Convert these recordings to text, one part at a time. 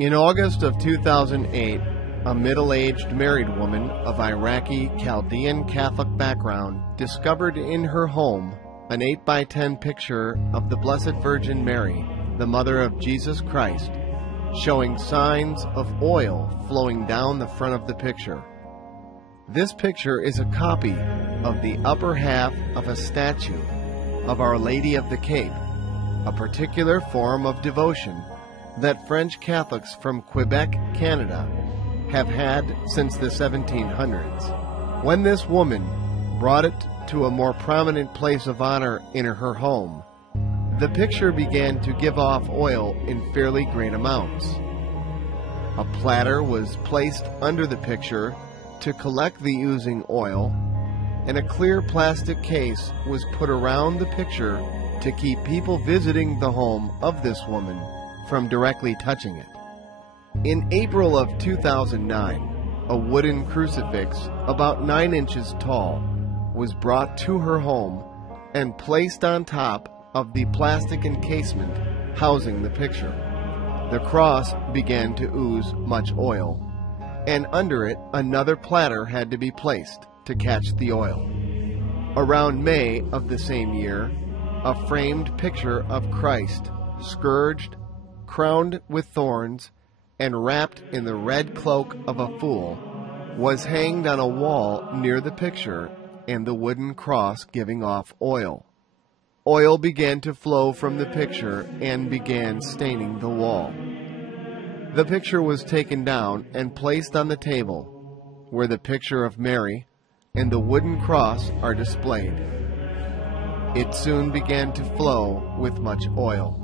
In August of 2008, a middle-aged married woman of Iraqi Chaldean Catholic background discovered in her home an 8x10 picture of the Blessed Virgin Mary, the Mother of Jesus Christ, showing signs of oil flowing down the front of the picture. This picture is a copy of the upper half of a statue of Our Lady of the Cape, a particular form of devotion that French Catholics from Quebec, Canada, have had since the 1700s. When this woman brought it to a more prominent place of honor in her home, the picture began to give off oil in fairly great amounts. A platter was placed under the picture to collect the oozing oil, and a clear plastic case was put around the picture to keep people visiting the home of this woman from directly touching it. In April of 2009, a wooden crucifix about 9 inches tall was brought to her home and placed on top of the plastic encasement housing the picture. The cross began to ooze much oil, and under it another platter had to be placed to catch the oil. Around May of the same year, a framed picture of Christ, scourged, crowned with thorns, and wrapped in the red cloak of a fool, was hanged on a wall near the picture and the wooden cross giving off oil. Oil began to flow from the picture and began staining the wall. The picture was taken down and placed on the table where the picture of Mary and the wooden cross are displayed. It soon began to flow with much oil.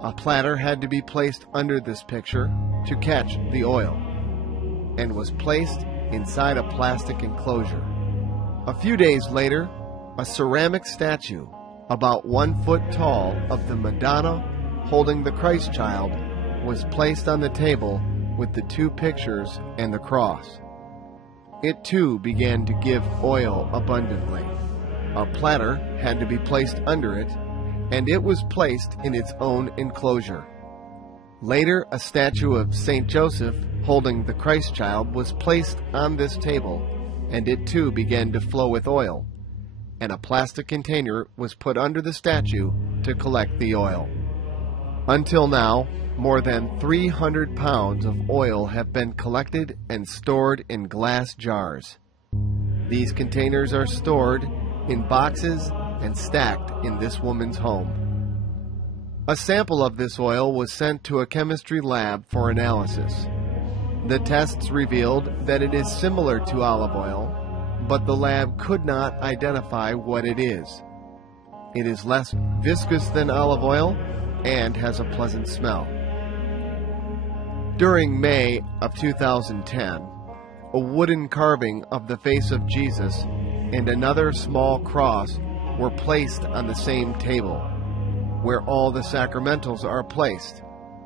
A platter had to be placed under this picture to catch the oil, and was placed inside a plastic enclosure. A few days later, a ceramic statue about 1 foot tall of the Madonna holding the Christ child was placed on the table with the 2 pictures and the cross. It too began to give oil abundantly. A platter had to be placed under it, and it was placed in its own enclosure. Later, a statue of Saint Joseph holding the Christ child was placed on this table, and it too began to flow with oil, and a plastic container was put under the statue to collect the oil. Until now, more than 300 pounds of oil have been collected and stored in glass jars. These containers are stored in boxes and stacked in this woman's home. A sample of this oil was sent to a chemistry lab for analysis. The tests revealed that it is similar to olive oil, but the lab could not identify what it is. It is less viscous than olive oil and has a pleasant smell. During May of 2010, a wooden carving of the face of Jesus and another small cross were placed on the same table, where all the sacramentals are placed,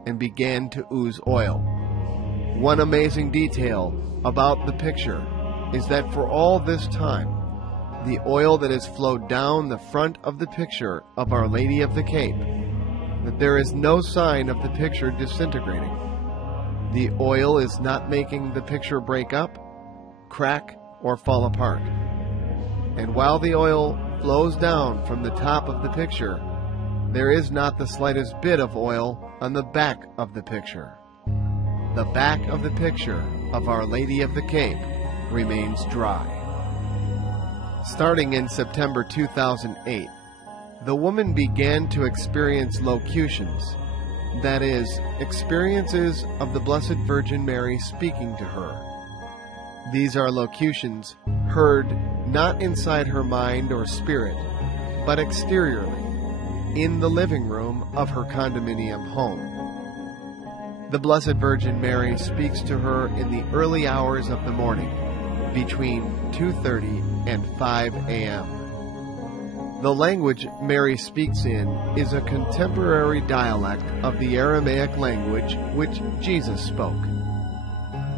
and began to ooze oil. One amazing detail about the picture is that for all this time, the oil that has flowed down the front of the picture of Our Lady of the Cape, that there is no sign of the picture disintegrating. The oil is not making the picture break up, crack, or fall apart. And while the oil flows down from the top of the picture, there is not the slightest bit of oil on the back of the picture. The back of the picture of Our Lady of the Cape remains dry. Starting in September 2008, the woman began to experience locutions, that is, experiences of the Blessed Virgin Mary speaking to her. These are locutions heard not inside her mind or spirit, but exteriorly, in the living room of her condominium home. The Blessed Virgin Mary speaks to her in the early hours of the morning, between 2:30 and 5 a.m. The language Mary speaks in is a contemporary dialect of the Aramaic language which Jesus spoke.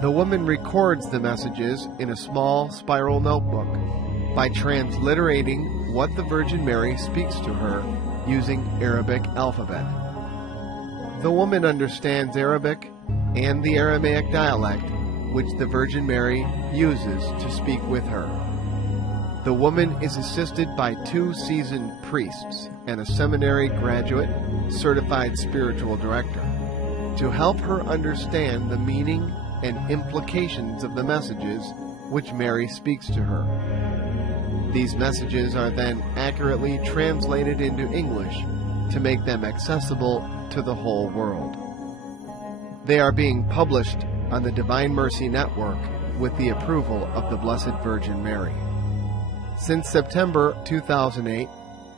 The woman records the messages in a small spiral notebook by transliterating what the Virgin Mary speaks to her using Arabic alphabet. The woman understands Arabic and the Aramaic dialect, which the Virgin Mary uses to speak with her. The woman is assisted by 2 seasoned priests and a seminary graduate, certified spiritual director, to help her understand the meaning and implications of the messages which Mary speaks to her. These messages are then accurately translated into English to make them accessible to the whole world. They are being published on the Divine Mercy Network with the approval of the Blessed Virgin Mary. Since September 2008,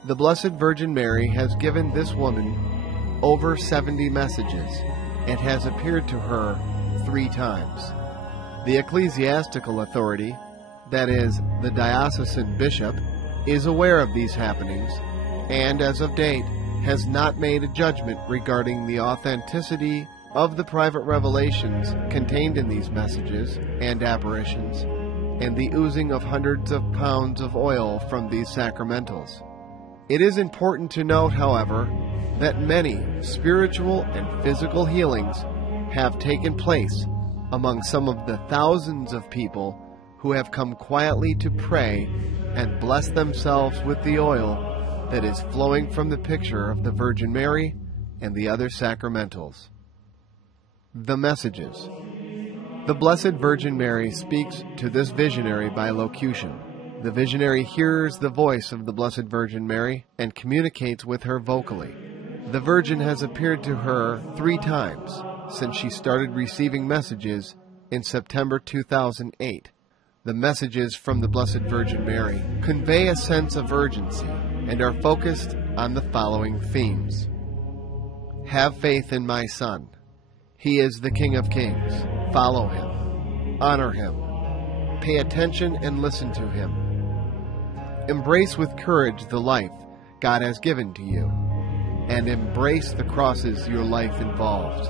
the Blessed Virgin Mary has given this woman over 70 messages and has appeared to her 3 times. The ecclesiastical authority, that is, the diocesan bishop, is aware of these happenings and, as of date, has not made a judgment regarding the authenticity of the private revelations contained in these messages and apparitions, and the oozing of hundreds of pounds of oil from these sacramentals. It is important to note, however, that many spiritual and physical healings have taken place among some of the thousands of people who have come quietly to pray and bless themselves with the oil that is flowing from the picture of the Virgin Mary and the other sacramentals. The messages. The Blessed Virgin Mary speaks to this visionary by locution. The visionary hears the voice of the Blessed Virgin Mary and communicates with her vocally. The Virgin has appeared to her 3 times since she started receiving messages in September 2008. The messages from the Blessed Virgin Mary convey a sense of urgency and are focused on the following themes. Have faith in my Son. He is the King of Kings. Follow him. Honor him. Pay attention and listen to him. Embrace with courage the life God has given to you, and embrace the crosses your life involves.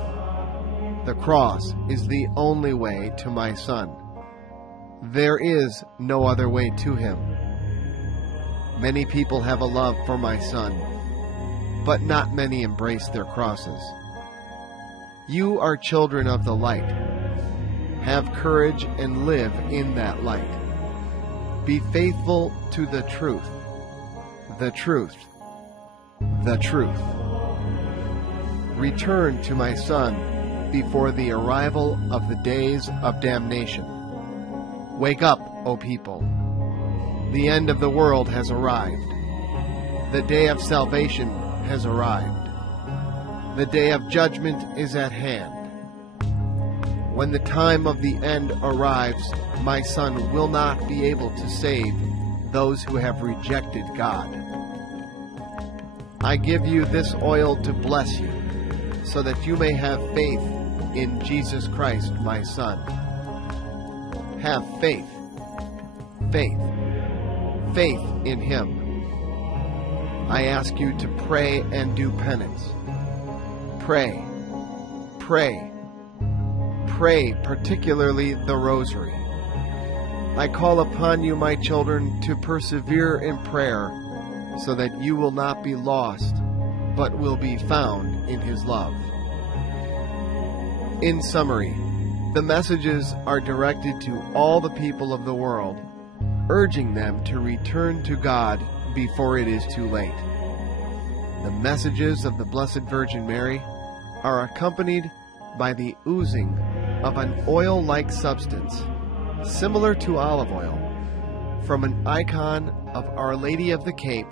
The cross is the only way to my Son. There is no other way to him. Many people have a love for my Son, but not many embrace their crosses. You are children of the light. Have courage and live in that light. Be faithful to the truth. The truth. The truth. Return to my Son before the arrival of the days of damnation. Wake up, O people. The end of the world has arrived. The day of salvation has arrived. The day of judgment is at hand. When the time of the end arrives, my Son will not be able to save those who have rejected God. I give you this oil to bless you, so that you may have faith in Jesus Christ, my Son. Have faith. Faith. Faith in him. I ask you to pray and do penance. Pray. Pray. Pray, particularly the Rosary. I call upon you, my children, to persevere in prayer, so that you will not be lost, but will be found in his love. In summary, the messages are directed to all the people of the world, urging them to return to God before it is too late. The messages of the Blessed Virgin Mary are accompanied by the oozing of an oil-like substance, similar to olive oil, from an icon of Our Lady of the Cape,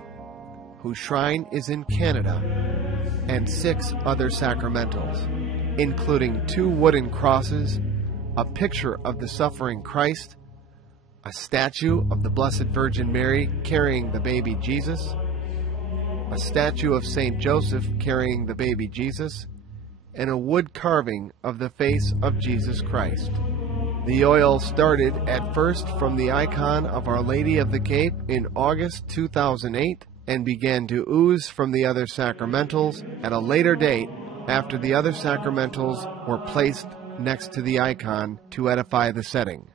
whose shrine is in Canada, and 6 other sacramentals, including 2 wooden crosses, a picture of the suffering Christ, a statue of the Blessed Virgin Mary carrying the baby Jesus, a statue of Saint Joseph carrying the baby Jesus, and a wood carving of the face of Jesus Christ. The oil started at first from the icon of Our Lady of the Cape in August 2008 and began to ooze from the other sacramentals at a later date after the other sacramentals were placed next to the icon to edify the setting.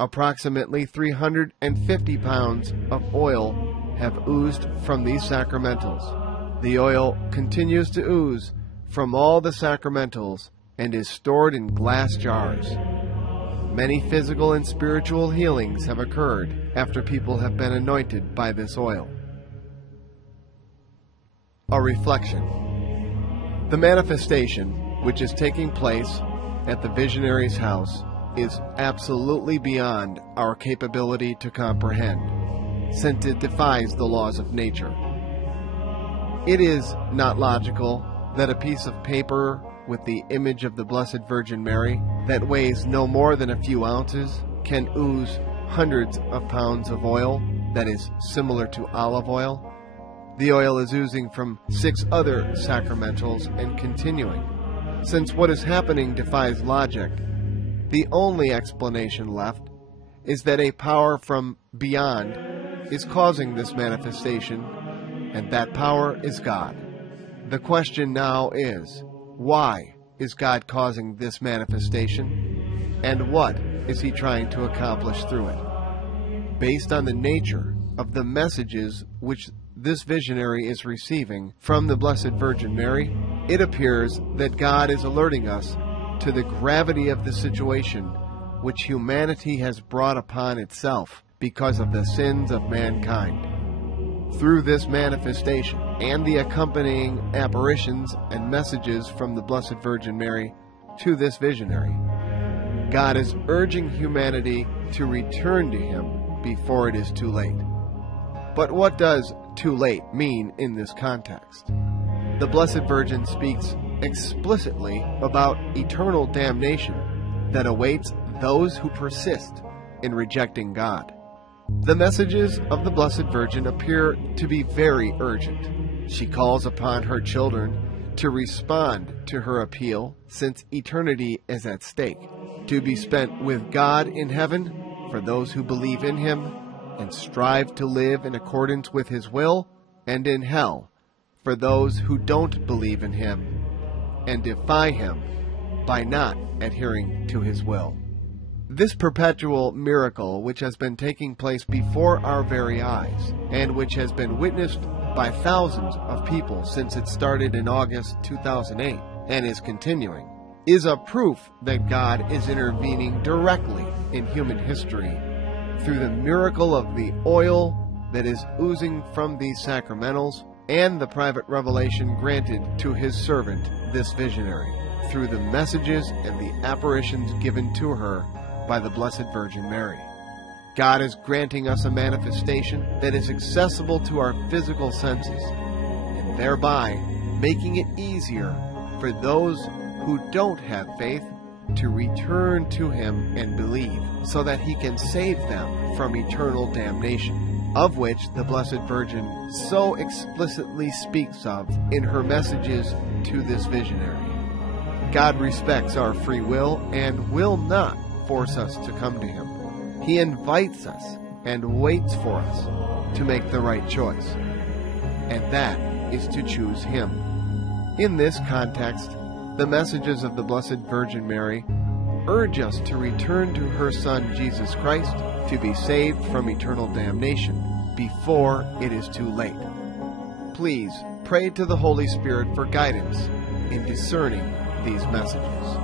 Approximately 350 pounds of oil have oozed from these sacramentals. The oil continues to ooze from all the sacramentals and is stored in glass jars. Many physical and spiritual healings have occurred after people have been anointed by this oil. A reflection. The manifestation, which is taking place at the visionary's house, is absolutely beyond our capability to comprehend, since it defies the laws of nature. It is not logical that a piece of paper with the image of the Blessed Virgin Mary that weighs no more than a few ounces can ooze hundreds of pounds of oil that is similar to olive oil. The oil is oozing from 6 other sacramentals and continuing. Since what is happening defies logic, the only explanation left is that a power from beyond is causing this manifestation, and that power is God. The question now is, why is God causing this manifestation, and what is He trying to accomplish through it? Based on the nature of the messages which this visionary is receiving from the Blessed Virgin Mary, it appears that God is alerting us to the gravity of the situation which humanity has brought upon itself because of the sins of mankind. Through this manifestation and the accompanying apparitions and messages from the Blessed Virgin Mary to this visionary, God is urging humanity to return to Him before it is too late. But what does too late mean in this context? The Blessed Virgin speaks explicitly about eternal damnation that awaits those who persist in rejecting God. The messages of the Blessed Virgin appear to be very urgent. She calls upon her children to respond to her appeal, since eternity is at stake, to be spent with God in heaven for those who believe in Him and strive to live in accordance with His will, and in hell for those who don't believe in Him and defy Him by not adhering to His will. This perpetual miracle, which has been taking place before our very eyes, and which has been witnessed by thousands of people since it started in August 2008 and is continuing, is a proof that God is intervening directly in human history through the miracle of the oil that is oozing from these sacramentals and the private revelation granted to His servant, this visionary, through the messages and the apparitions given to her by the Blessed Virgin Mary. God is granting us a manifestation that is accessible to our physical senses, and thereby making it easier for those who don't have faith to return to Him and believe, so that He can save them from eternal damnation, of which the Blessed Virgin so explicitly speaks of in her messages to this visionary. God respects our free will and will not force us to come to Him. He invites us and waits for us to make the right choice, and that is to choose Him. In this context, the messages of the Blessed Virgin Mary urge us to return to her Son, Jesus Christ, to be saved from eternal damnation before it is too late. Please pray to the Holy Spirit for guidance in discerning these messages.